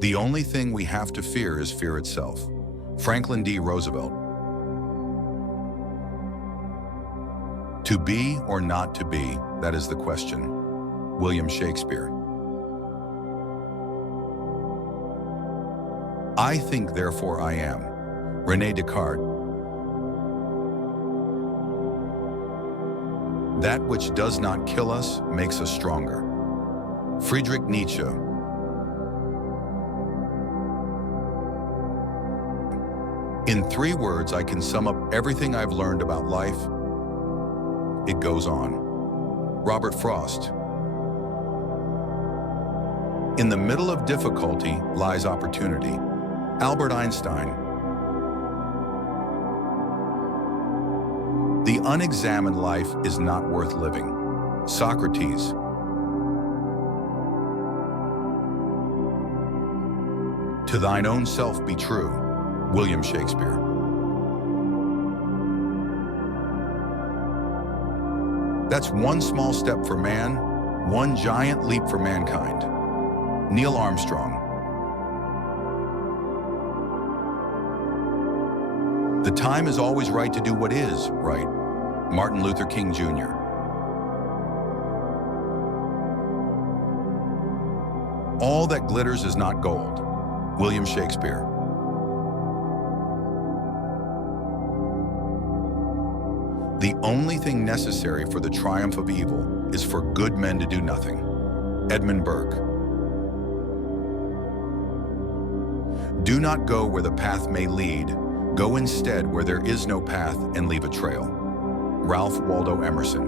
The only thing we have to fear is fear itself. Franklin D. Roosevelt. To be or not to be, that is the question. William Shakespeare. I think, therefore I am. René Descartes. That which does not kill us makes us stronger. Friedrich Nietzsche. In 3 words, I can sum up everything I've learned about life. It goes on. Robert Frost. In the middle of difficulty lies opportunity. Albert Einstein. The unexamined life is not worth living. Socrates. To thine own self be true. William Shakespeare. That's one small step for man, one giant leap for mankind. Neil Armstrong. The time is always right to do what is right. Martin Luther King Jr. All that glitters is not gold. William Shakespeare. The only thing necessary for the triumph of evil is for good men to do nothing. Edmund Burke. Do not go where the path may lead. Go instead where there is no path and leave a trail. Ralph Waldo Emerson.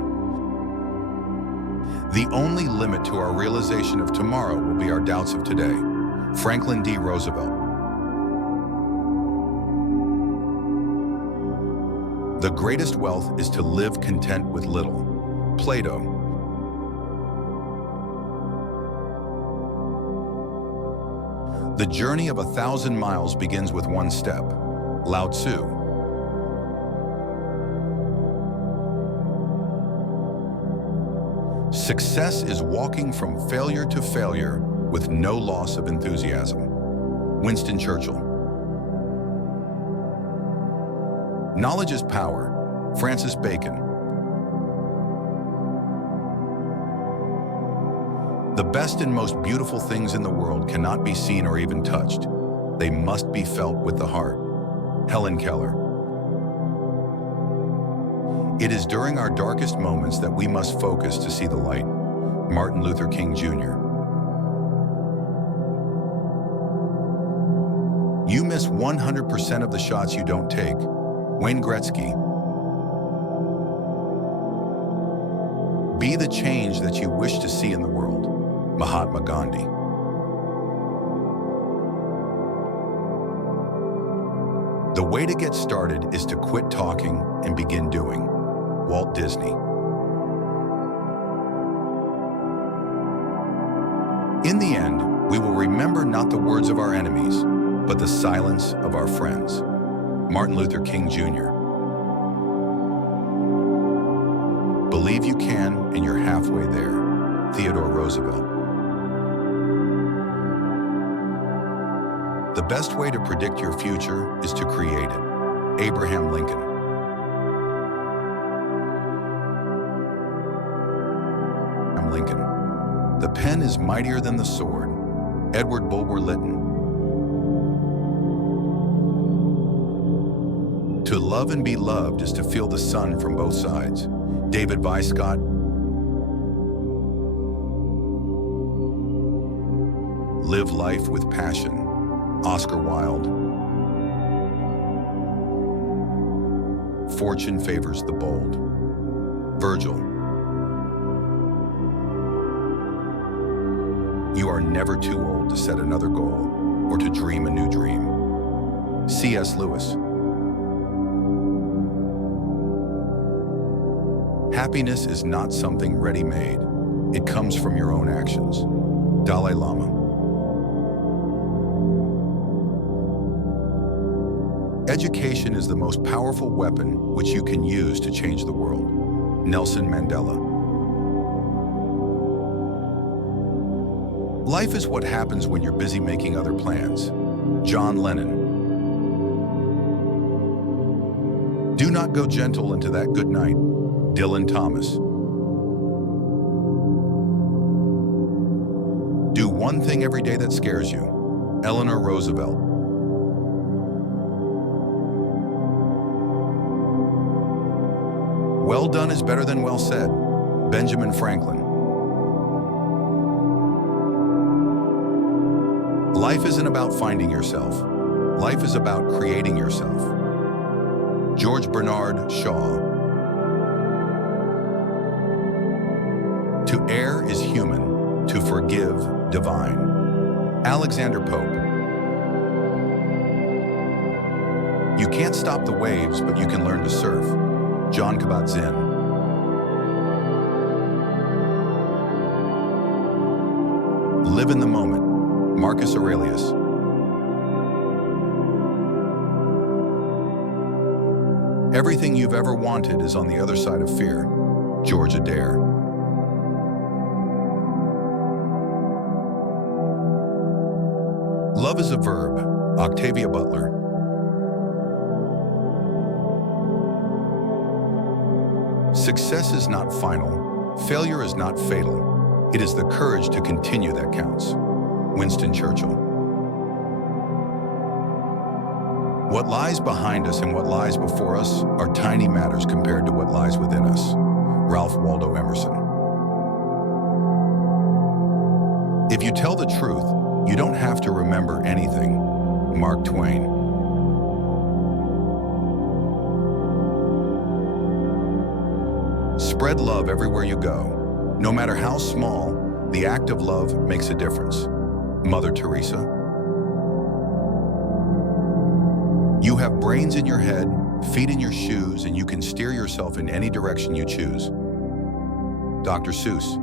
The only limit to our realization of tomorrow will be our doubts of today. Franklin D. Roosevelt. The greatest wealth is to live content with little. Plato. The journey of 1,000 miles begins with 1 step. Lao Tzu. Success is walking from failure to failure with no loss of enthusiasm. Winston Churchill. Knowledge is power. Francis Bacon. The best and most beautiful things in the world cannot be seen or even touched. They must be felt with the heart. Helen Keller. It is during our darkest moments that we must focus to see the light. Martin Luther King Jr. You miss 100% of the shots you don't take. Wayne Gretzky. Be the change that you wish to see in the world. Mahatma Gandhi. The way to get started is to quit talking and begin doing. Walt Disney. In the end, we will remember not the words of our enemies, but the silence of our friends. Martin Luther King Jr. Believe you can, and you're halfway there. Theodore Roosevelt. The best way to predict your future is to create it. Abraham Lincoln. The pen is mightier than the sword. Edward Bulwer Lytton. To love and be loved is to feel the sun from both sides. David Weiscott. Live life with passion. Oscar Wilde. Fortune favors the bold. Virgil. You are never too old to set another goal or to dream a new dream. C.S. Lewis. Happiness is not something ready-made. It comes from your own actions. Dalai Lama. Education is the most powerful weapon which you can use to change the world. Nelson Mandela. Life is what happens when you're busy making other plans. John Lennon. Do not go gentle into that good night. Dylan Thomas. Do one thing every day that scares you. Eleanor Roosevelt. Well done is better than well said. Benjamin Franklin. Life isn't about finding yourself. Life is about creating yourself. George Bernard Shaw. To err is human, to forgive divine. Alexander Pope. You can't stop the waves, but you can learn to surf. John Kabat-Zinn. Live in the moment. Marcus Aurelius. Everything you've ever wanted is on the other side of fear. George Adair. Love is a verb. Octavia Butler. Success is not final. Failure is not fatal. It is the courage to continue that counts. Winston Churchill. What lies behind us and what lies before us are tiny matters compared to what lies within us. Ralph Waldo Emerson. If you tell the truth, you don't have to remember anything. Mark Twain. Spread love everywhere you go. No matter how small, the act of love makes a difference. Mother Teresa. You have brains in your head, feet in your shoes, and you can steer yourself in any direction you choose. Dr. Seuss.